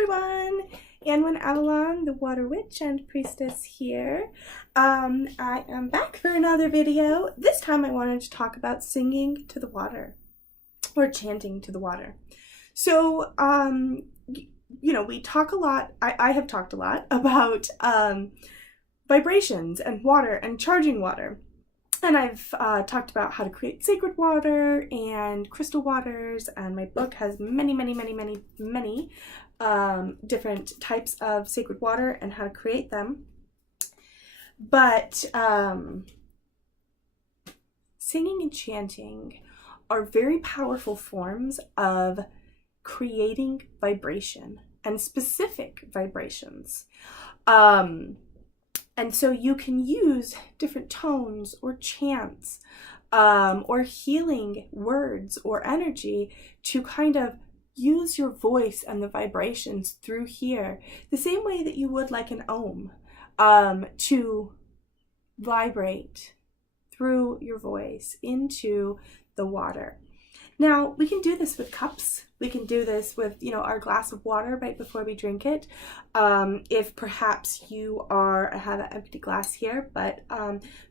everyone, Annwyn Avalon, the Water Witch and Priestess here. I am back for another video. This time I wanted to talk about singing to the water, or chanting to the water. So, we talk a lot, I have talked a lot about vibrations and water and charging water. And I've talked about how to create sacred water and crystal waters, and my book has many different types of sacred water and how to create them. But singing and chanting are very powerful forms of creating vibration and specific vibrations. And so you can use different tones or chants or healing words or energy to kind of use your voice and the vibrations through here, the same way that you would like an ohm, to vibrate through your voice into the water. Now, we can do this with cups. We can do this with, our glass of water right before we drink it. If perhaps you have an empty glass here, but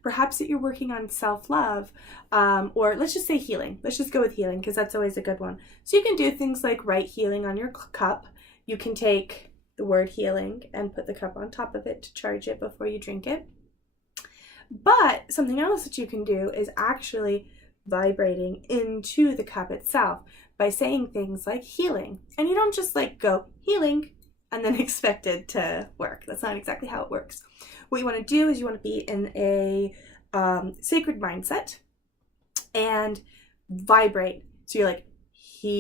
perhaps that you're working on self-love, or let's just say healing. Let's just go with healing because that's always a good one. So you can do things like write healing on your cup. You can take the word healing and put the cup on top of it to charge it before you drink it. But something else that you can do is actually vibrating into the cup itself by saying things like healing. And you don't just go healing and then expect it to work. That's not exactly how it works. What you want to do is you want to be in a sacred mindset and vibrate. So you're like, healing,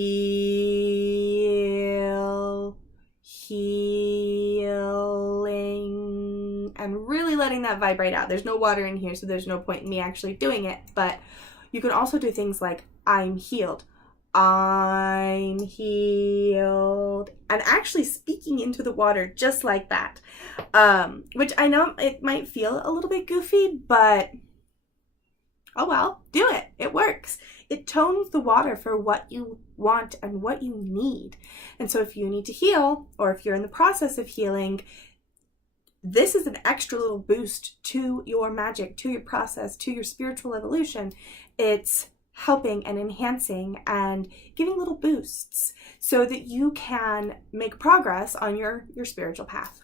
and really letting that vibrate out. There's no water in here, so there's no point in me actually doing it, but you can also do things like, I'm healed, I'm healed, and actually speaking into the water just like that, which I know it might feel a little bit goofy, but oh well, do it. It works. It tones the water for what you want and what you need. And so if you need to heal, or if you're in the process of healing, this is an extra little boost to your magic, to your process, to your spiritual evolution. It's helping and enhancing and giving little boosts so that you can make progress on your spiritual path.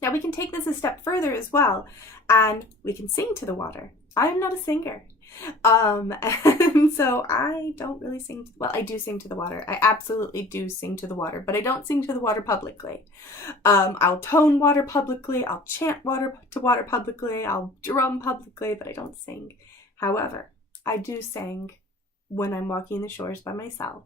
Now we can take this a step further as well, and we can sing to the water. I am not a singer. And so I don't really sing. Well, I do sing to the water. I absolutely do sing to the water, but I don't sing to the water publicly. I'll tone water publicly. I'll chant to water publicly. I'll drum publicly, but I don't sing. However, I do sing when I'm walking the shores by myself.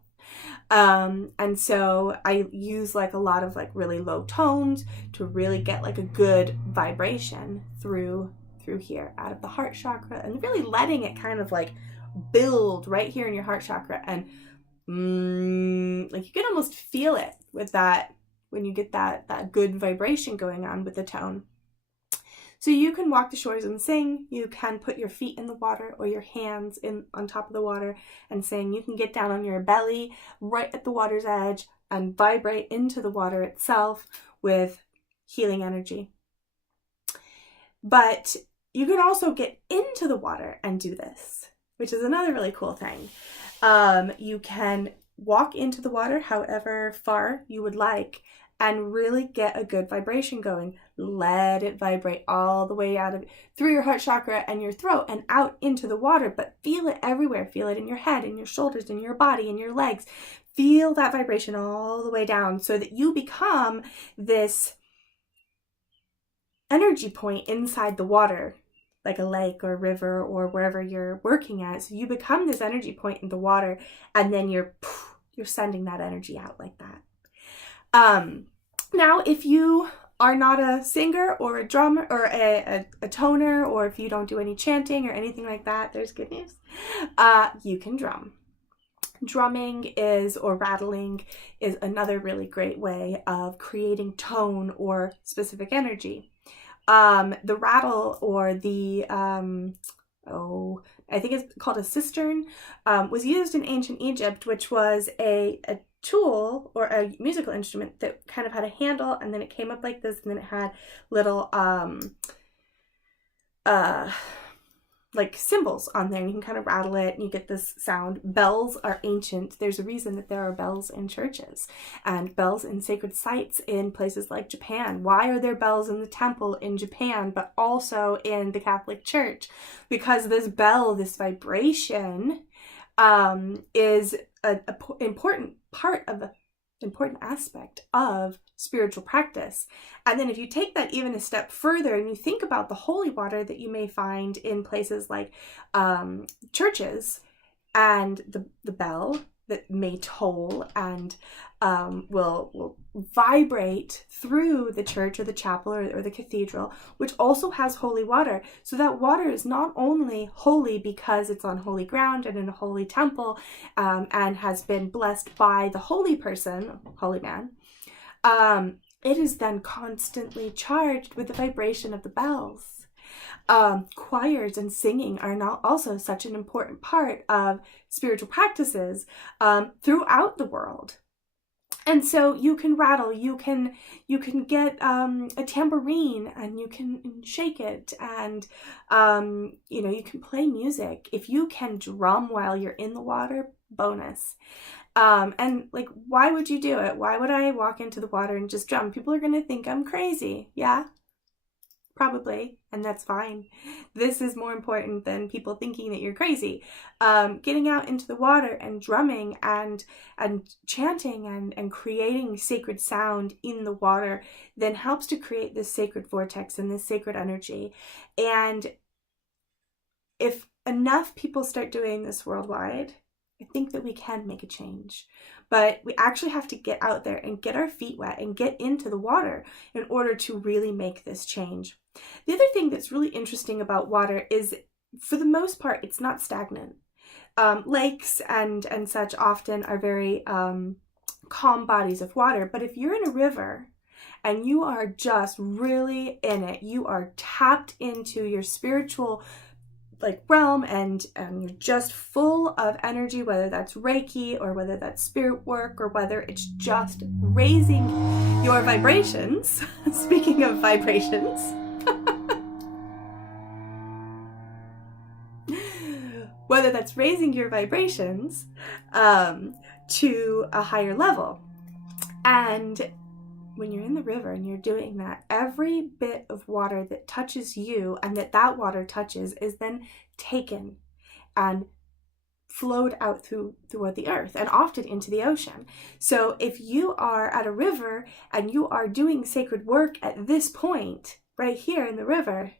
And so I use a lot of really low tones to really get a good vibration through here out of the heart chakra, and really letting it kind of build right here in your heart chakra, and you can almost feel it with that when you get that good vibration going on with the tone. So you can walk the shores and sing. You can put your feet in the water or your hands on top of the water and sing. You can get down on your belly right at the water's edge and vibrate into the water itself with healing energy. But you can also get into the water and do this, which is another really cool thing. You can walk into the water however far you would like and really get a good vibration going. Let it vibrate all the way out through your heart chakra and your throat and out into the water, but feel it everywhere. Feel it in your head, in your shoulders, in your body, in your legs. Feel that vibration all the way down so that you become this energy point inside the water, like a lake or a river or wherever you're working at. So you become this energy point in the water, and then you're sending that energy out like that. Now, if you are not a singer or a drummer or a toner, or if you don't do any chanting or anything like that, there's good news. You can drum. Drumming or rattling is another really great way of creating tone or specific energy. The rattle, or the I think it's called a cistern, was used in ancient Egypt, which was a tool or a musical instrument that kind of had a handle, and then it came up like this, and then it had little like cymbals on there, and you can kind of rattle it and you get this sound. Bells are ancient. There's a reason that there are bells in churches and bells in sacred sites in places like Japan. Why are there bells in the temple in Japan but also in the Catholic Church? Because this bell, this vibration, is an important aspect of spiritual practice. And then if you take that even a step further and you think about the holy water that you may find in places like churches, and the bell that may toll and will vibrate through the church or the chapel or the cathedral, which also has holy water. So that water is not only holy because it's on holy ground and in a holy temple, and has been blessed by the holy person, holy man, it is then constantly charged with the vibration of the bells. Choirs and singing are now also such an important part of spiritual practices throughout the world. And so you can rattle, you can get a tambourine and you can shake it, and you can play music. If you can drum while you're in the water, bonus. And like, why would you do it? Why would I walk into the water and just drum? People are going to think I'm crazy. Yeah, probably. And that's fine. This is more important than people thinking that you're crazy. Getting out into the water and drumming and chanting and creating sacred sound in the water then helps to create this sacred vortex and this sacred energy. And if enough people start doing this worldwide, I think that we can make a change. But we actually have to get out there and get our feet wet and get into the water in order to really make this change. The other thing that's really interesting about water is, for the most part, it's not stagnant. Lakes and such often are very calm bodies of water. But if you're in a river and you are just really in it, you are tapped into your spiritual realm, and you're just full of energy, whether that's Reiki or whether that's spirit work or whether it's just raising your vibrations. Speaking of vibrations, whether that's raising your vibrations to a higher level. And when you're in the river and you're doing that, every bit of water that touches you and that water touches is then taken and flowed out throughout the earth and often into the ocean. So if you are at a river and you are doing sacred work at this point, right here in the river,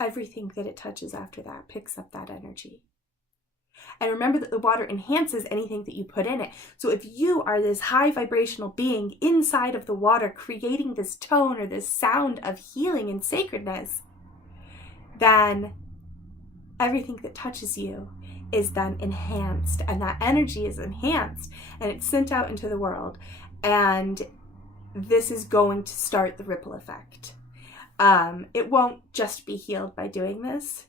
everything that it touches after that picks up that energy. And remember that the water enhances anything that you put in it. So if you are this high vibrational being inside of the water, creating this tone or this sound of healing and sacredness, then everything that touches you is then enhanced, and that energy is enhanced and it's sent out into the world. And this is going to start the ripple effect. It won't just be healed by doing this,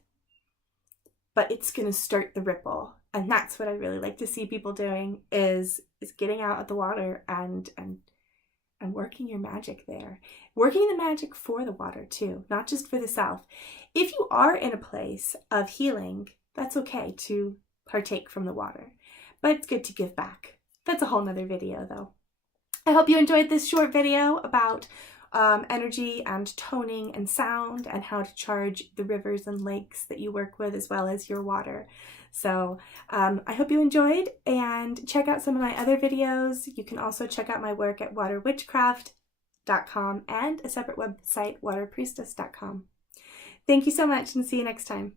but it's going to start the ripple. And that's what I really like to see people doing, is getting out of the water and working your magic there. Working the magic for the water too, not just for the self. If you are in a place of healing, that's okay to partake from the water, but it's good to give back. That's a whole nother video though. I hope you enjoyed this short video about energy and toning and sound and how to charge the rivers and lakes that you work with, as well as your water. So I hope you enjoyed, and check out some of my other videos. You can also check out my work at waterwitchcraft.com and a separate website, waterpriestess.com. Thank you so much, and see you next time.